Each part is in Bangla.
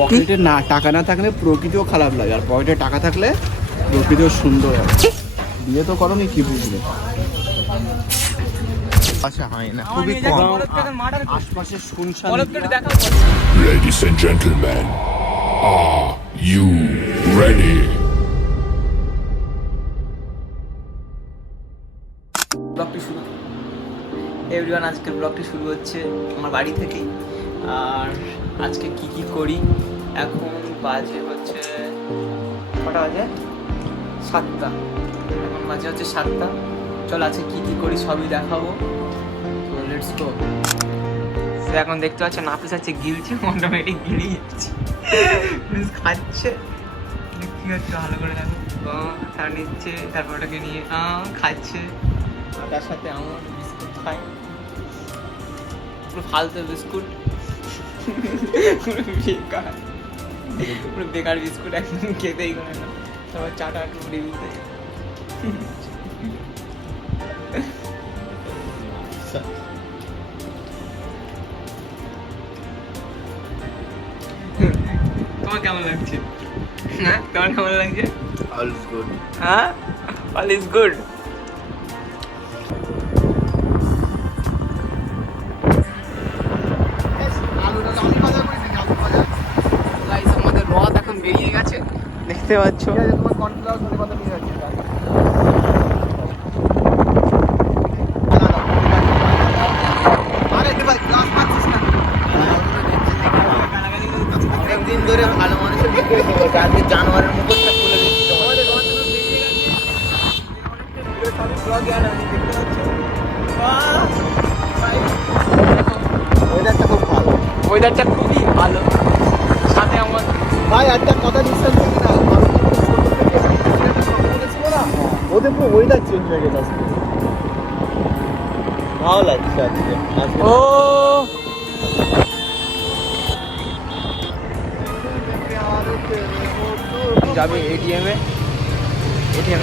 পকেটে না টাকা না থাকলে প্রকৃতিও খারাপ লাগে, আর পকেটে টাকা থাকলে প্রকৃতিও সুন্দর হয়। বিয়ে তো করোনি, কি বুঝলে? আশা হয় না, খুবই কম। আশপাশে শুনশান। Ladies and gentlemen, are you ready? ব্লগটি শুরু এভরিওয়ান, আজকের ব্লগটি শুরু হচ্ছে আমার বাড়ি থেকেই। আর আজকে কি কি করি, এখন বাজে হচ্ছে কটা বাজে? 7টা। এখন বাজে হচ্ছে 7টা। চল আজকে কি কি করি সবই দেখাবো, তো লেটস গো। সে এখন দেখতে পাচ্ছে নাফিস আছে গিলছে, অটোমেটিক গিলি যাচ্ছে, খাচ্ছে। দেখতে হচ্ছে ভালো করে দেখো, তার নিচ্ছে, তারপর ওটাকে নিয়ে খাচ্ছে। তার সাথে আমার বিস্কুট খাই, পুরো ফালতু বিস্কুট, পুরো বেকার বিস্কুট, একদম খেতেই করে না। তারপর চাটা একটু রিভিউ দেয়। তোমার কেমন লাগছে? হ্যাঁ, তোমার কেমন লাগছে? All is good. হ্যাঁ, অল ইজ গুড। আমাদের রথ এখন বেরিয়ে গেছে, দেখতে পাচ্ছ। অনেকদিন ধরে ভালো মানুষের আজকে জানোয়ারের মুখটা খুলে দিচ্ছি। ওয়েদারটা খুব ভালো, ওয়েদারটা খুবই ভালো। সাথে আমার ভাই একটা কথা বিশ্বাস করি না, ওদের পুরো ওয়েদার চেঞ্জ হয়ে গেছে আজকে, ভালো লাগছে আজকে। ও যাবে এটিএমে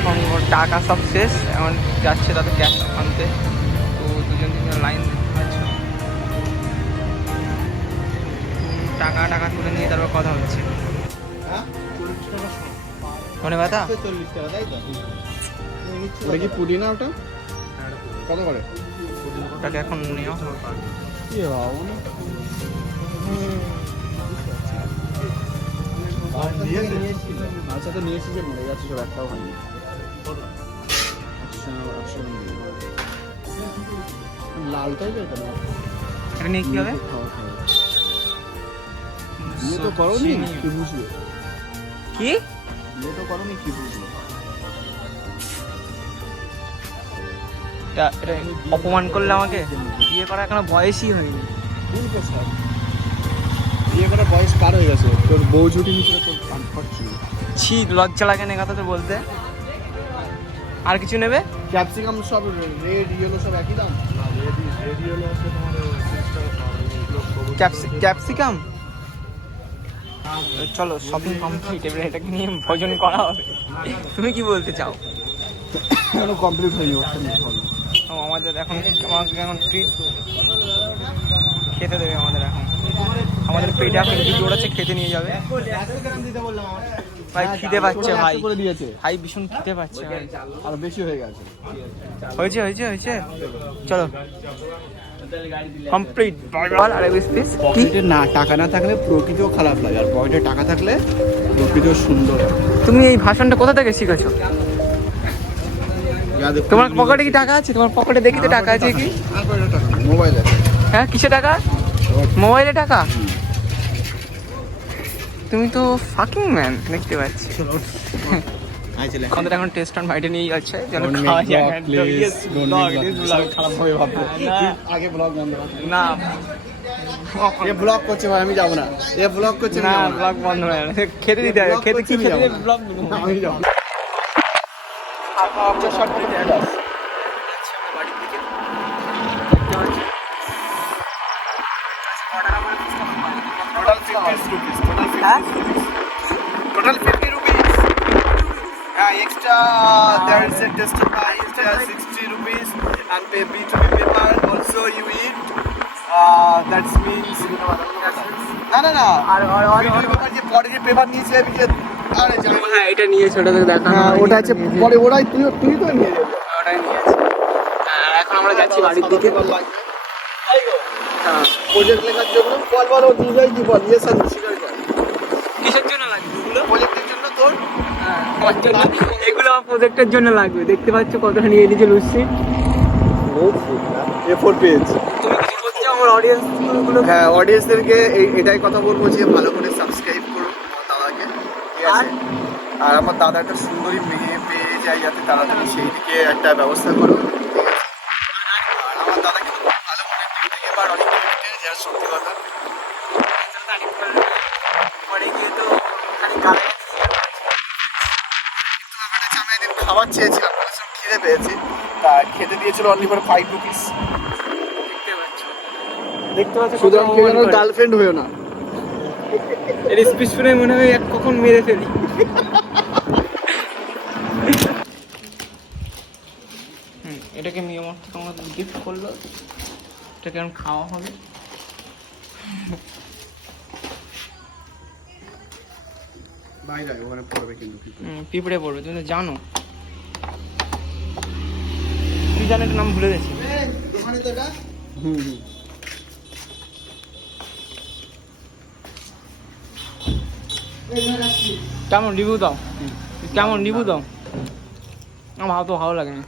এখন ওর টাকা সব শেষ, এখন যাচ্ছে তাদের ক্যাশ আনতে। তো দুজন লাইন দেখতে পাচ্ছ, টাকা তুলে নিয়ে তারপর কথা হচ্ছে। মনে ব্যথা 40 টাকা, তাই তো? ওটা কি পুরি না? ওটা কত করে? ওটাকে এখন নেওয়া হবে। কি বাবা, আচ্ছা তো নিয়েছি যে মরে যাচ্ছে সব, একটাও হয়নি। আচ্ছা লালটাই তো এটা না, এটা নিয়ে কি হবে? বিয়ে তো করোনি, কি বুঝলো? কি বিয়ে তো করোনি, কি বুঝলো? এটা অপমান করলে আমাকে। বিয়ে করা এখনো বয়সই হয়নি। বুঝলো স্যার, বিয়ে করার বয়স পার হয়ে গেছে, তোর বউ ছুটি নিচ্ছে, তোর কান করছি। ছি, লজ্জা লাগে না কথা তো বলতে। আর কিছু নেবে? ক্যাপসিকাম সব রেড ইয়েলো সব একই দাম? ক্যাপসিকাম। চলো শপিং কমপ্লিট, এবারে এটাকে নিয়ে ভোজন করা হবে। তুমি কি বলতে চাও? কেন কমপ্লিট হয়নি? ওটা নিতে হবে। আমাদের এখন ট্রিট খেতে দেবে আমাদের। আমাদের পেটে এখন কিছু ওড়াচ্ছে, খেতে নিয়ে যাবে। ভাই খিদে পাচ্ছে ভাই, ভাই ভীষণ খিদে পাচ্ছে। আর বেশি হয়ে গেছে। হয়েছে চলো কমপ্লিট। পকেটে না টাকা না থাকলে প্রকৃতিও খারাপ লাগে, আর পকেটে টাকা থাকলে প্রকৃতিও সুন্দর হয়। তুমি এই ভাষণটা কোথা থেকে শিখেছো? তোমার পকেটে কি টাকা আছে? তোমার পকেটে দেখি তো টাকা আছে কি? মোবাইলে। হ্যাঁ, কিসে টাকা? মোবাইলে টাকা? তুমি তো ফাকিং ম্যান, দেখতে পাচ্ছি। আমাদের এখন টেস্ট অন বাইটে নিয়ে যাচ্ছে, যেন খাওয়া যায়। খারাপ হবে ভাববে, আগে ব্লগ বন্ধ না, এ ব্লগ করছে ভাই, আমি যাবো না। এ ব্লগ করছে না, ব্লগ বন্ধ হয়ে গেছে। খেতে দিতে হবে, খেতে কি খেতে দিতে ব্লগ আমি যাবো। Total 50 rupees. Extra there is a testing price, there are 60 rupees, and pay B2B paper. Also you eat. That means না না না আর পেপার যে পরে যে পেপার নিয়েছিলাম যে আরে জানি হ্যাঁ এটা নিয়ে ছোট থেকে দেখানো হ্যাঁ হয়নি। ওটা আছে পরে ওরাই তুই তো নিয়ে যাবি ওটাই নিয়েছি। আর এখন আমরা যাচ্ছি বাড়ির দিকে। হ্যাঁ। প্রজেক্ট লেখার জন্য বল ও নিজেই কি বল ইয়ে স্বীকার কর কিসের জন্য লাগবে এগুলো? প্রজেক্টের জন্য তোর এগুলো আমার প্রজেক্টের জন্য লাগবে। দেখতে পাচ্ছ কতটা নিয়ে নিজে লুচ্ছি। A4 পেজ তুমি কিছু করছো আমার অডিয়েন্স গুলো? হ্যাঁ অডিয়েন্সদেরকে এটাই কথা বলবো যে ভালো করে সাবস্ক্রাইব করো আমার দাদাকে ঠিক আছে আর আমার দাদা একটা সুন্দরী মেয়ে পেয়ে যায় যাতে তাড়াতাড়ি সেই দিকে একটা ব্যবস্থা করো ঠিক আছে আর আমার দাদাকে তো খুব ভালো মনে থেকে বার অনেক যেটা সত্যি কথা পরে গিয়ে তো খালি গালাগালি আমি একদিন খাবার চেয়েছিলাম বলেছিলাম খিদে পেয়েছি তা খেতে দিয়েছিল অনলি ফর 5 রুপিস দেখতে পাচ্ছ। সুতরাং কেউ যেন গার্লফ্রেন্ড হয়েও না এর স্পিচ শুনে মনে হয় এক কখন মেরে ফেলি। এটাকে নিয়মর্থ তোমাদের গিফট করলো, এটাকে এখন খাওয়া হবে। বাইরে ওখানে পড়বে কিন্তু পিঁপড়ে পড়বে, তুমি তো জানো। তুই জানো এটার নাম ভুলে গেছি। ওখানে তো এটা হুম কেমন রিভিউ দাও, কেমন রিভিউ দাও। আমার ভালো তো ভালো লাগে না।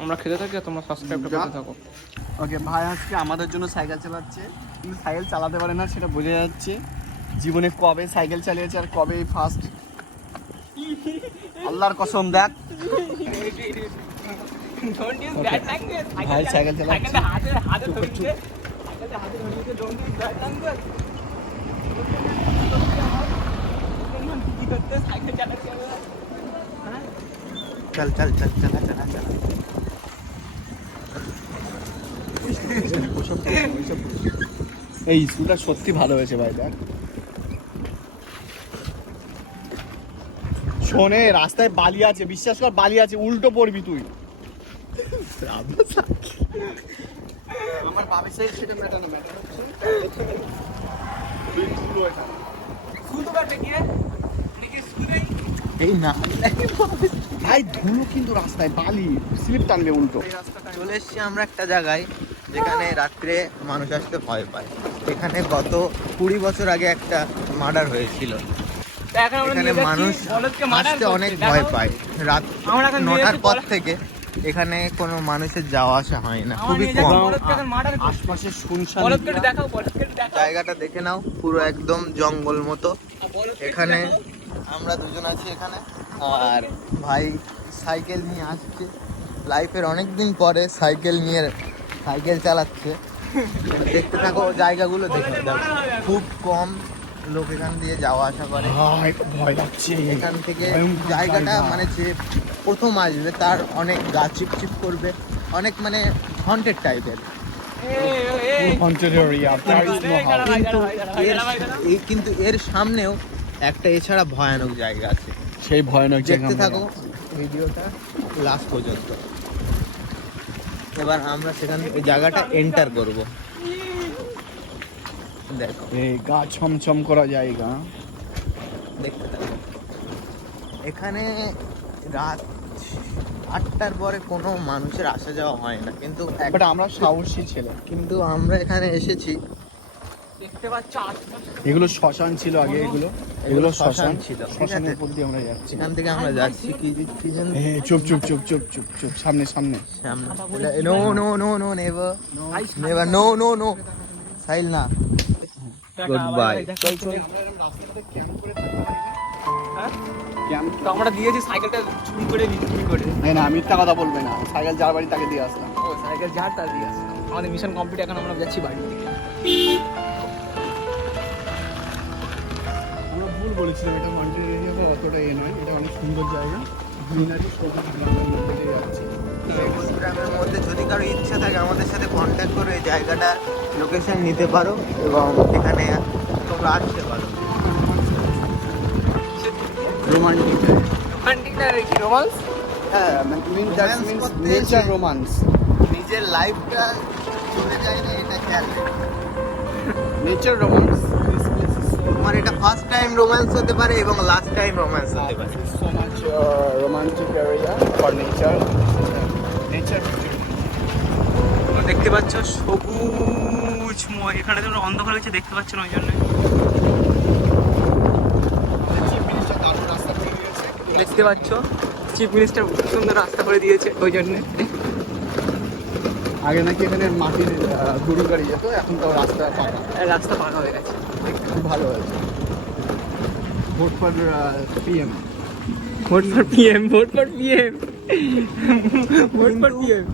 আমরা খেতে থাকি আর তোমরা সাবস্ক্রাইব করতে থাকো। ওকে ভাই আজকে আমাদের জন্য সাইকেল চালাচ্ছে কিন্তু সাইকেল চালাতে পারে না সেটা বোঝা যাচ্ছে। জীবনে কবে সাইকেল চালিয়েছে আর কবে ফার্স্ট আল্লাহর কসম দেখ ভাই সাইকেল চালাচ্ছে চল চল চল চলা চলা চলা এই স্কুলটা সত্যি ভালো হয়েছে ভাই দেখ শোনে রাস্তায় বালি আছে বিশ্বাস কর বালি আছে উল্টো পড়বি তুই আমার বাবার সাইড সেটা ম্যাটার না ম্যাটার হচ্ছে তুই তুলো এটা শুধু কাটবে কি রে নাকি শুধুই এই না ভাই ধুলো কিন্তু রাস্তায় বালি স্লিপ টানবে উল্টো চলে এসছি আমরা একটা জায়গায় যেখানে রাত্রে মানুষ আসতে ভয় পায়। এখানে গত 20 বছর আগে একটা মার্ডার হয়েছিল। এখন আমরা এখানে নিয়ে যাচ্ছি মানুষ বলদকে মার্ডার আসতে করতে। অনেক দেখো, ভয় পায়। রাত আমরা এখন নিয়ে 9টার যাচ্ছি পর বলদ- থেকে এখানে কোনো মানুষের যাওয়া আসা হয় না, আমরা খুবই নিয়ে যাচ্ছি কম। বলদকে এখন মার্ডার করতে। আশপাশে শুনশান বলদকে একটু দেখাও, বলদকে একটু দেখাও। জায়গাটা দেখে নাও, পুরো একদম জঙ্গল মতো। বলদকে একটু এখানে দেখাও। আমরা দুজন আছি এখানে, আর ভাই সাইকেল নিয়ে আসছে। লাইফের অনেক দিন পরে সাইকেল নিয়ে সাইকেল চালাচ্ছে। দেখতে থাকো জায়গাগুলো, দেখে দেখো খুব কম লোক এখান দিয়ে যাওয়া আসা করে। ভাই ভয় লাগছে এখান থেকে ভয়ঙ্কর জায়গাটা জায়গা। মানে যে প্রথম আসবে তার অনেক গা চিপচিপ করবে, অনেক মানে হন্টেড টাইপের। haunted area there is no house কিন্তু এর সামনেও একটা এছাড়া ভয়ানক জায়গা আছে। সেই ভয়ানক জায়গা দেখতে থাকো ভিডিওটা লাস্ট পর্যন্ত। এবার আমরা সেখান এই জায়গাটা এন্টার করব। দেখো এই গা ছমছম করা জায়গা দেখতে থাকো। এখানে রাত 8টার পরে কোনো মানুষের আসা যাওয়া হয় না, কিন্তু বাট আমরা সাহসী ছেলে কিন্তু আমরা এখানে এসেছি। দেখতে পাচ্ছ আশপাশে এগুলো শ্মশান ছিল আগে এগুলো এগুলো শ্মশান ছিল, ঠিক শ্মশানের আছে? উপর দিয়ে আমরা যাচ্ছি এখান থেকে আমরা যাচ্ছি কি যেন চুপ চুপ চুপ চুপ চুপ চুপ সামনে সামনে সামনে। No no no no never never no no no সাইল না। Goodbye. চল চল। তো আমরা দিয়েছি সাইকেলটা চুরি করে বিক্রি করে। না মিথ্যা কথা বলবে না সাইকেল যার বাড়ি তাকে দিয়ে আসলাম ও সাইকেল যার তার দিয়ে আসলাম। আমাদের মিশন কমপ্লিট, এখন আমরা যাচ্ছি বাড়ির দিকে। আমরা ভুল বলেছিলাম এটা মাউন্টেন এরিয়া বা অতটা এ নয় এটা অনেক সুন্দর জায়গা গ্রিনারি যাচ্ছি ইনস্টাগ্রামের মধ্যে যদি কারো ইচ্ছা থাকে আমাদের সাথে কন্ট্যাক্ট করে এই জায়গাটা লোকেশন নিতে পারো এবং এখানে তোমরা আসতে পারো। রোমান্টিক রোমান্টিক না রে, কি রোমান্স? হ্যাঁ মিন দ্যাট Romance মিন্স করতে নেচার এসে- রোমান্স নিজের লাইফটা চলে যায় না, এটা খেয়াল রেখো। নেচার রোমান্স তোমার এটা ফার্স্ট টাইম রোম্যান্স হতে পারে এবং লাস্ট টাইম রোম্যান্স হতে পারে। so much romantic area for nature. Nature. তোমরা দেখতে পাচ্ছ সবুজময়, এখানে তোমরা অন্ধকার হচ্ছে দেখতে পাচ্ছ না, ওই জন্য চিফ মিনিস্টার দারুণ রাস্তা করে দিয়েছে। দেখতে পাচ্ছ চিফ মিনিস্টার সুন্দর রাস্তা করে দিয়েছে, ওই জন্য আগে নাকি এখানে মাটির গরু গাড়ি যেত, এখন তো রাস্তা পাকা, রাস্তা পাকা হয়ে গেছে। খুব ভালো হয়েছে। Vote for PM. Vote for PM, vote for PM, vote for PM.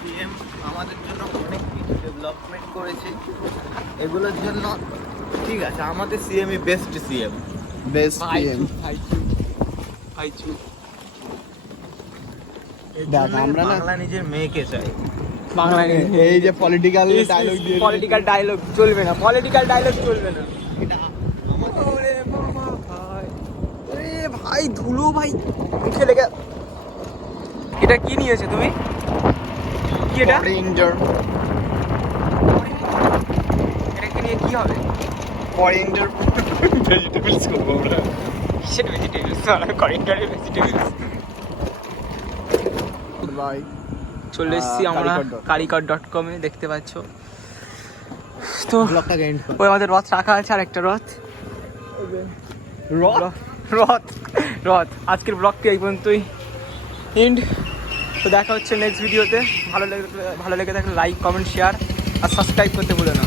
CM আমাদের জন্য অনেক কিছু ডেভেলপমেন্ট করেছে, এগুলোর জন্য ঠিক আছে, আমাদের CME best CM. Best PM. দেখ আমরা না বাংলা নিজের মেয়েকে চাই। বাংলায় এই যে পলিটিক্যাল ডায়লগ দিয়ে পলিটিক্যাল ডায়লগ চলবে না, পলিটিক্যাল ডায়লগ চলবে না। আরে ভাই ধুলো ভাই মুখে লেগে। এটা কি নিয়েছো তুমি? কি এটা? করিয়েন্ডার। এটা কি নিয়ে কি হবে? করিয়েন্ডার ভেজিটেবলস করবো আমরা। কিসের ভেজিটেবলস? করিয়েন্ডারের ভেজিটেবলস। বাই। চলে এসেছি আমরা কারিকর.com এ, দেখতে পাচ্ছ তো। ব্লগটাকে এন্ড কর। ওই আমাদের রথ রাখা আছে, আর একটা রথ রথ রথ। আজকের ব্লগটি এই পর্যন্তই এন্ড। তো দেখা হচ্ছে নেক্সট ভিডিওতে। ভালো লেগে থাকলে লাইক, কমেন্ট, শেয়ার আর সাবস্ক্রাইব করতে ভুলো না।